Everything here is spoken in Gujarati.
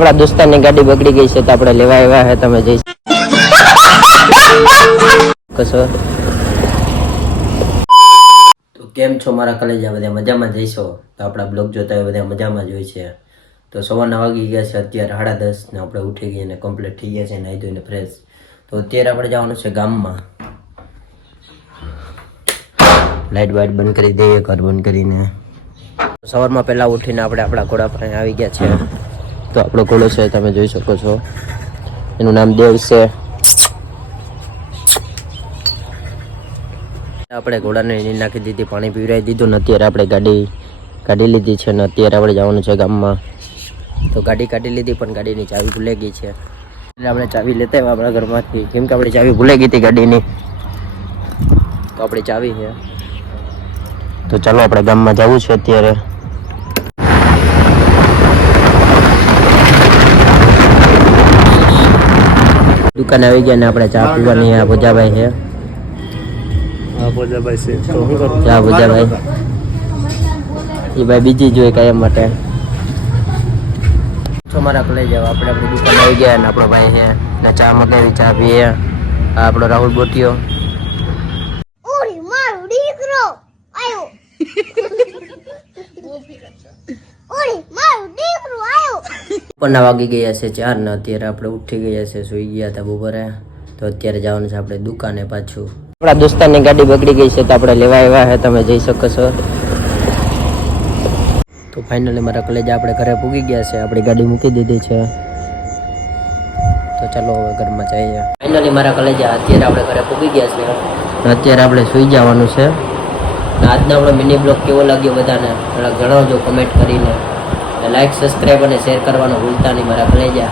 આપણા દોસ્તારની ગાડી બગડી ગઈ છે તો આપણે લેવા આવ્યા છે. તમે જઈ કશો તો કેમ છો મારા કલેજા? બધા મજામાં જઈશો તો આપણા બ્લોગ જોતા હોય બધા મજામાં જ હોય છે. તો સવારના વાગી ગયા છે અત્યારે 10:30 ને આપણે ઉઠી ગયા ને કમ્પ્લીટ થઈ ગયા છે નાહી ધોઈને ફ્રેશ. તો અત્યારે આપણે જવાનું છે ગામમાં. લાઈટ વાઇટ બંધ કરી દઈએ, ઘર બંધ કરીને સવારમાં પહેલા ઉઠીને આપણે આપણા ઘોડા પાસે આવી ગયા છે. તો આપણો ઘોડો છે તમે જોઈ શકો છો, એનું નામ દેવ છે. આપણે ઘોડાને એની નાખી દીધી, પાણી પીવડાવી દીધું ને અત્યારે આપણે ગાડી કાઢી લીધી છે ને અત્યારે આપણે જવાનું છે ગામમાં. તો ગાડી કાઢી લીધી પણ ગાડીની ચાવી ભૂલાઈ ગઈ છે એટલે આપણે ચાવી લેતા આવ્યા આપણા ઘરમાંથી, કેમ કે આપણી ચાવી ભૂલાઈ ગઈ હતી ગાડીની. તો આપણી ચાવી છે. તો ચાલો આપણે ગામમાં જવું છે અત્યારે. દુકાન આવી ગયા ને આપણે ચા પીવાની. આ ભોજાભાઈ છે. ચા ભોજાભાઈ એ ભાઈ બીજી જોઈએ કાયમ માટે. મારા લઈ જાવ આપણે આપણી દુકાન આવી ગયા ને આપણો ભાઈ છે ને ચા મગાવી, ચા પીએ. આ આપણો રાહુલ બોટિયો. બપોરના વાગી ગયા છે 4 ને અત્યારે આપણે ઉઠી ગયા છે, સુઈ ગયા હતા બપોરે. તો અત્યારે જવાનું છે આપણે દુકાને પાછું. આપણા દોસ્તારની ગાડી બગડી ગઈ છે તો આપણે લેવા આવ્યા છે. તમે જઈ શકો છો. તો ફાઇનલી મારા કલેજા આપણે ઘરે પૂગી ગયા છે, આપણી ગાડી મૂકી દીધી છે. તો ચાલો હવે ઘરમાં જઈએ. ફાઇનલી મારા કલેજા અત્યારે આપણે ઘરે પૂગી ગયા છે. અત્યારે આપણે સુઈ જવાનું છે. આજનો આપણો મિની બ્લોગ કેવો લાગ્યો બધાને જણાવજો કમેન્ટ કરીને. લાઈક, સબસ્ક્રાઈબ અને શેર કરવાનું ભૂલતા નહીં મારા કલેજા.